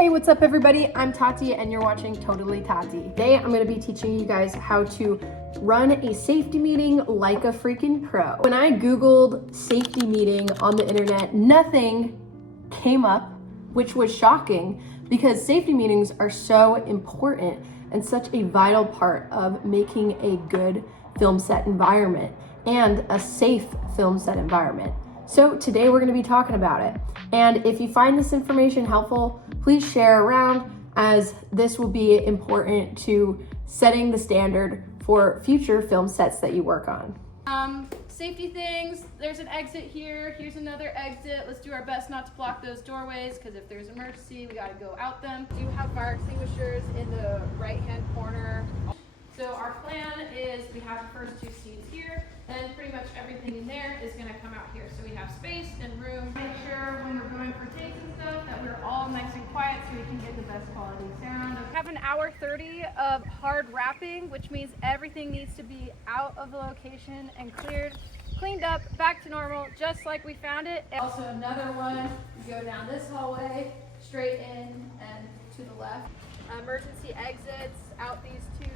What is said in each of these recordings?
Hey, what's up everybody? I'm Tati and you're watching Totally Tati. Today I'm gonna be teaching you guys how to run a safety meeting like a freaking pro. When I Googled safety meeting on the internet, nothing came up, which was shocking because safety meetings are so important and such a vital part of making a good film set environment and a safe film set environment. So today we're going to be talking about it. And if you find this information helpful, please share around, as this will be important to setting the standard for future film sets that you work on. Safety things, there's an exit here, here's another exit. Let's do our best not to block those doorways, because if there's an emergency, we gotta go out them. We do have fire extinguishers in the right-hand corner. So our plan is we have the first two seats here, and pretty much everything in there is gonna come out here. So we have space and room. Make sure when we're going for takes and stuff that we're all nice and quiet so we can get the best quality sound. We have an hour 30 of hard wrapping, which means everything needs to be out of the location and cleaned up, back to normal, just like we found it. And also another one, you go down this hallway, straight in and to the left. Emergency exits out these two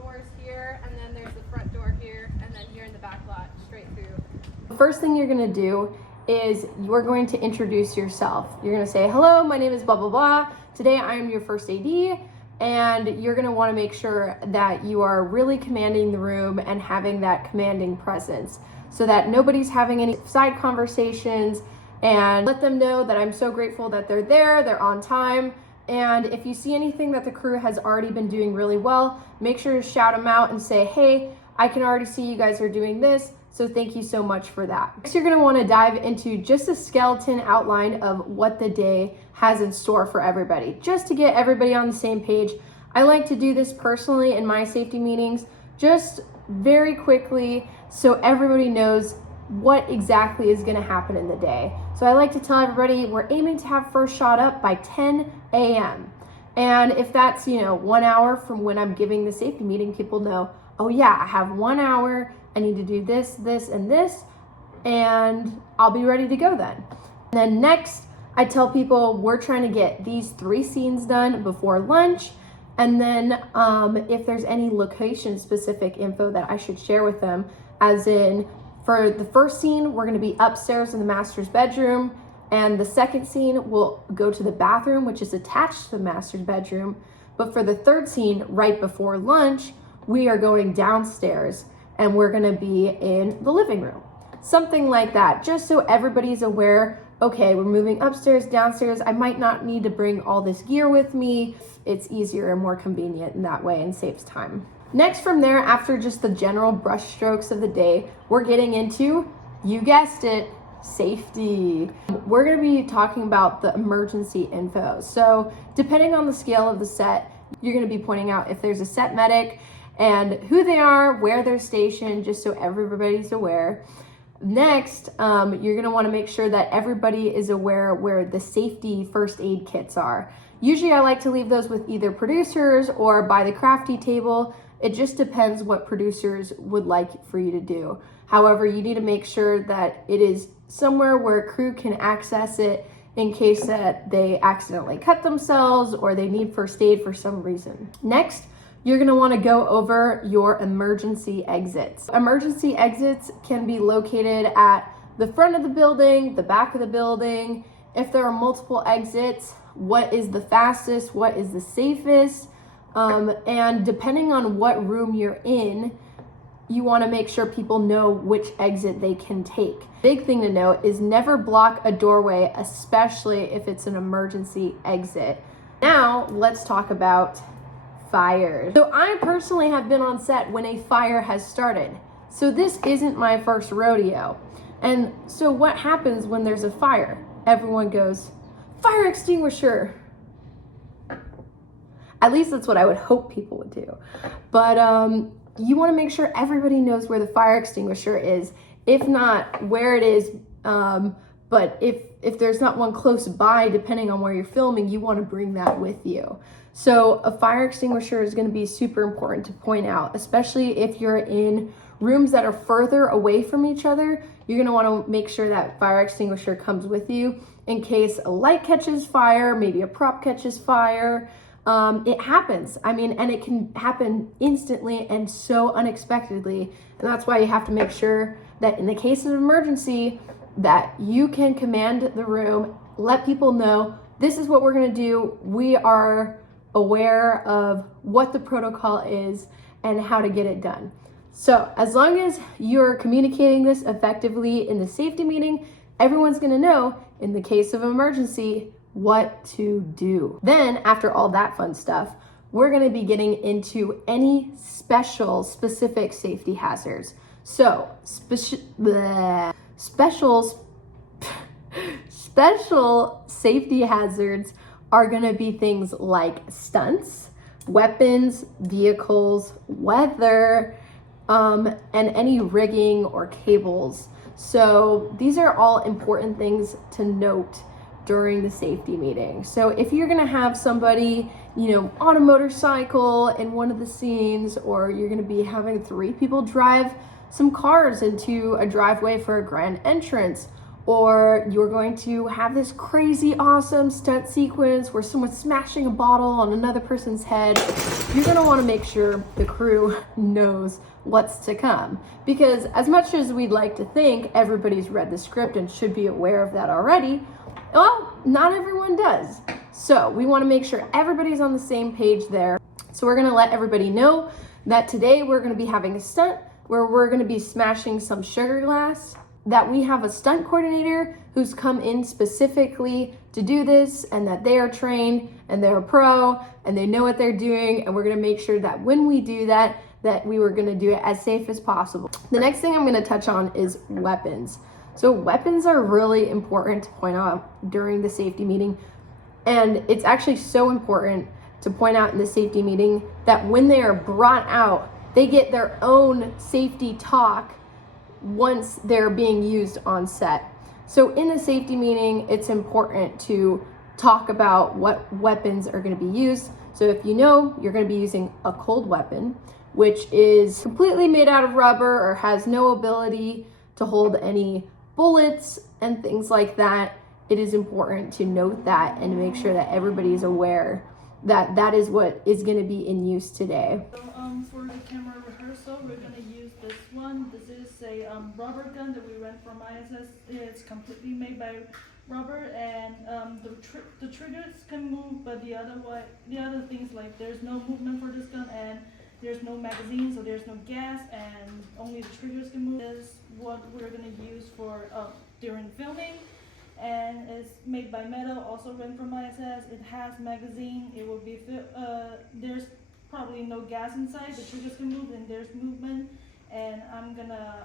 doors here, and then there's the front door here, and then here in the back lot, straight through. The first thing you're gonna do is you're going to introduce yourself. You're gonna say, hello, my name is blah, blah, blah. Today I am your first AD, and you're gonna wanna make sure that you are really commanding the room and having that commanding presence so that nobody's having any side conversations, and let them know that I'm so grateful that they're there, they're on time. And if you see anything that the crew has already been doing really well, make sure to shout them out and say, hey, I can already see you guys are doing this, so thank you so much for that. Next, you're gonna wanna dive into just a skeleton outline of what the day has in store for everybody, just to get everybody on the same page. I like to do this personally in my safety meetings, just very quickly, so everybody knows what exactly is gonna happen in the day. So I like to tell everybody we're aiming to have first shot up by 10 a.m. And if that's, 1 hour from when I'm giving the safety meeting, people know, oh yeah, I have 1 hour, I need to do this, this, and this, and I'll be ready to go then. And then next, I tell people we're trying to get these 3 scenes done before lunch. And then if there's any location specific info that I should share with them, as in, for the first scene, we're gonna be upstairs in the master's bedroom, and the second scene will go to the bathroom, which is attached to the master's bedroom. But for the third scene, right before lunch, we are going downstairs and we're gonna be in the living room. Something like that, just so everybody's aware, okay, we're moving upstairs, downstairs. I might not need to bring all this gear with me. It's easier and more convenient in that way and saves time. Next from there, after just the general brush strokes of the day, we're getting into, you guessed it, safety. We're gonna be talking about the emergency info. So depending on the scale of the set, you're gonna be pointing out if there's a set medic and who they are, where they're stationed, just so everybody's aware. Next, you're gonna wanna make sure that everybody is aware where the safety first aid kits are. Usually I like to leave those with either producers or by the crafty table. It just depends what producers would like for you to do. However, you need to make sure that it is somewhere where a crew can access it in case that they accidentally cut themselves or they need first aid for some reason. Next, you're gonna wanna go over your emergency exits. Emergency exits can be located at the front of the building, the back of the building. If there are multiple exits, what is the fastest, what is the safest? And depending on what room you're in, you want to make sure people know which exit they can take. Big thing to note is never block a doorway, especially if it's an emergency exit. Now, let's talk about fires. So I personally have been on set when a fire has started. So this isn't my first rodeo. And so what happens when there's a fire? Everyone goes, fire extinguisher. At least that's what I would hope people would do. But you wanna make sure everybody knows where the fire extinguisher is. If not, where it is. But if if there's not one close by, depending on where you're filming, you want to bring that with you. So a fire extinguisher is going to be super important to point out, especially if you're in rooms that are further away from each other. You're going to want to make sure that fire extinguisher comes with you in case a light catches fire, maybe a prop catches fire. It happens. I mean, and it can happen instantly and so unexpectedly. And that's why you have to make sure that in the case of emergency, that you can command the room, let people know, this is what we're going to do. We are aware of what the protocol is and how to get it done. So as long as you're communicating this effectively in the safety meeting, everyone's going to know in the case of emergency what to do. Then after all that fun stuff, we're going to be getting into any specific safety hazards. So special safety hazards are going to be things like stunts, weapons, vehicles, weather, and any rigging or cables. So these are all important things to note during the safety meeting. So if you're going to have somebody, on a motorcycle in one of the scenes, or you're going to be having 3 people drive some cars into a driveway for a grand entrance, or you're going to have this crazy awesome stunt sequence where someone's smashing a bottle on another person's head, you're going to want to make sure the crew knows what's to come. Because as much as we'd like to think everybody's read the script and should be aware of that already, well, not everyone does. So we want to make sure everybody's on the same page there. So we're going to let everybody know that today we're going to be having a stunt where we're going to be smashing some sugar glass, that we have a stunt coordinator who's come in specifically to do this, and that they are trained and they're a pro and they know what they're doing, and we're going to make sure that when we do that we were going to do it as safe as possible. The next thing I'm going to touch on is weapons. So weapons are really important to point out during the safety meeting, and it's actually so important to point out in the safety meeting that when they are brought out, they get their own safety talk once they're being used on set. So in the safety meeting, it's important to talk about what weapons are going to be used. So if you know you're going to be using a cold weapon, which is completely made out of rubber or has no ability to hold any bullets and things like that, it is important to note that and to make sure that everybody is aware that that is what is going to be in use today. So, for the camera rehearsal, we're going to use this one. This is a rubber gun that we rent from ISS. It's completely made by rubber, and the triggers can move, but the other things, like there's no movement for this gun, and there's no magazine, so there's no gas, and only the triggers can move. This is what we're going to use for during filming. And it's made by metal, also rent from ISS. It has magazine. It will be there's probably no gas inside. The triggers can move and there's movement. And I'm gonna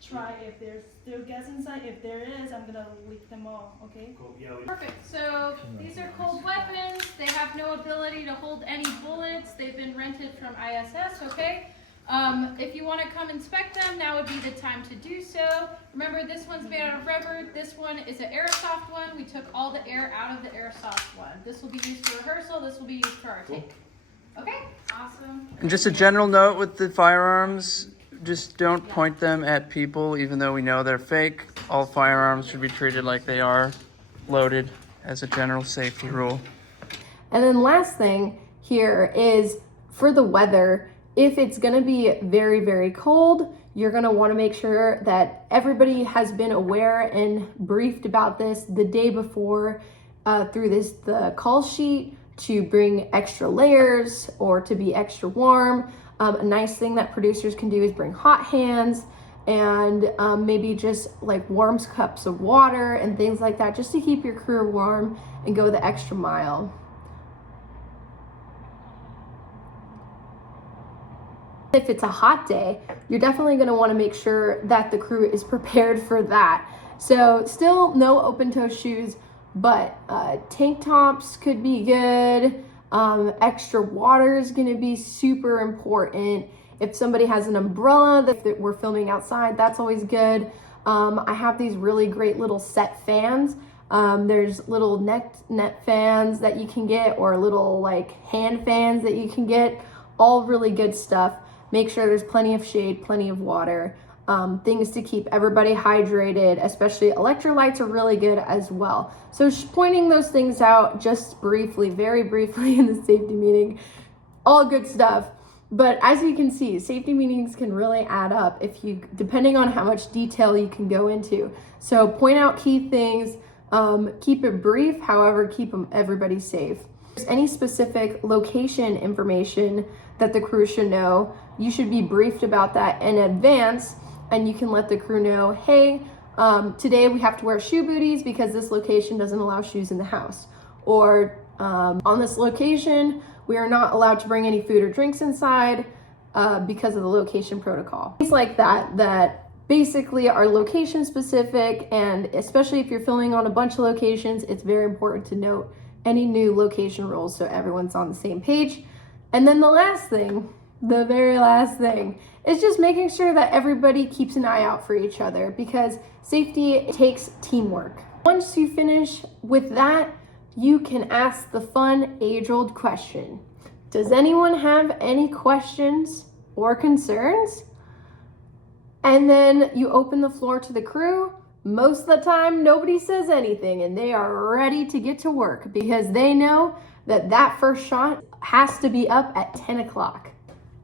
try if there's still gas inside. If there is, I'm gonna leak them all. Okay. Cool. Yeah. Perfect. So these are cold weapons. They have no ability to hold any bullets. They've been rented from ISS. Okay. If you want to come inspect them, now would be the time to do so. Remember, this one's made out of rubber. This one is an airsoft one. We took all the air out of the airsoft one. This will be used for rehearsal. This will be used for our take. Okay, awesome. And just a general note with the firearms, just don't point them at people, even though we know they're fake. All firearms should be treated like they are loaded as a general safety rule. And then last thing here is for the weather. If it's going to be very, very cold, you're going to want to make sure that everybody has been aware and briefed about this the day before through the call sheet to bring extra layers or to be extra warm. A nice thing that producers can do is bring hot hands and maybe just like warm cups of water and things like that, just to keep your crew warm and go the extra mile. If it's a hot day, you're definitely going to want to make sure that the crew is prepared for that. So still no open-toe shoes, but tank tops could be good. Extra water is going to be super important. If somebody has an umbrella that we're filming outside, that's always good. I have these really great little set fans. There's little net fans that you can get, or little like hand fans that you can get. All really good stuff. Make sure there's plenty of shade, plenty of water, things to keep everybody hydrated, especially electrolytes are really good as well. So pointing those things out just briefly, very briefly in the safety meeting, all good stuff. But as you can see, safety meetings can really add up depending on how much detail you can go into. So point out key things, keep it brief, however, keep everybody safe. If there's any specific location information that the crew should know, you should be briefed about that in advance, and you can let the crew know, hey, today we have to wear shoe booties because this location doesn't allow shoes in the house. Or on this location, we are not allowed to bring any food or drinks inside because of the location protocol. Things like that basically are location specific, and especially if you're filming on a bunch of locations, it's very important to note any new location rules so everyone's on the same page. And then the last thing, the very last thing, is just making sure that everybody keeps an eye out for each other, because safety takes teamwork. Once you finish with that, you can ask the fun age-old question. Does anyone have any questions or concerns? And then you open the floor to the crew. Most of the time, nobody says anything, and they are ready to get to work because they know that first shot has to be up at 10 o'clock.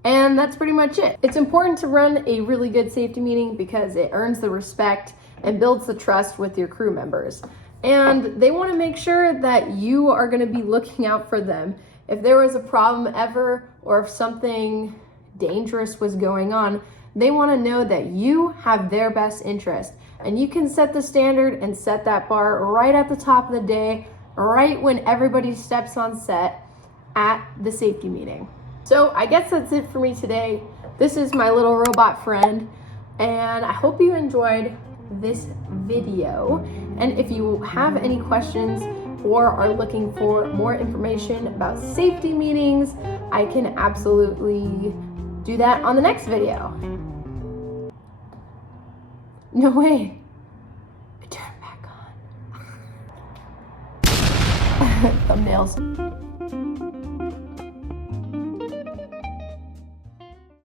And that's pretty much it. It's important to run a really good safety meeting because it earns the respect and builds the trust with your crew members. And they want to make sure that you are going to be looking out for them. If there was a problem ever, or if something dangerous was going on, they want to know that you have their best interest. And you can set the standard and set that bar right at the top of the day, right when everybody steps on set at the safety meeting. So I guess that's it for me today. This is my little robot friend, and I hope you enjoyed this video. And if you have any questions or are looking for more information about safety meetings, I can absolutely do that on the next video. No way. Turn back on. Thumbnails.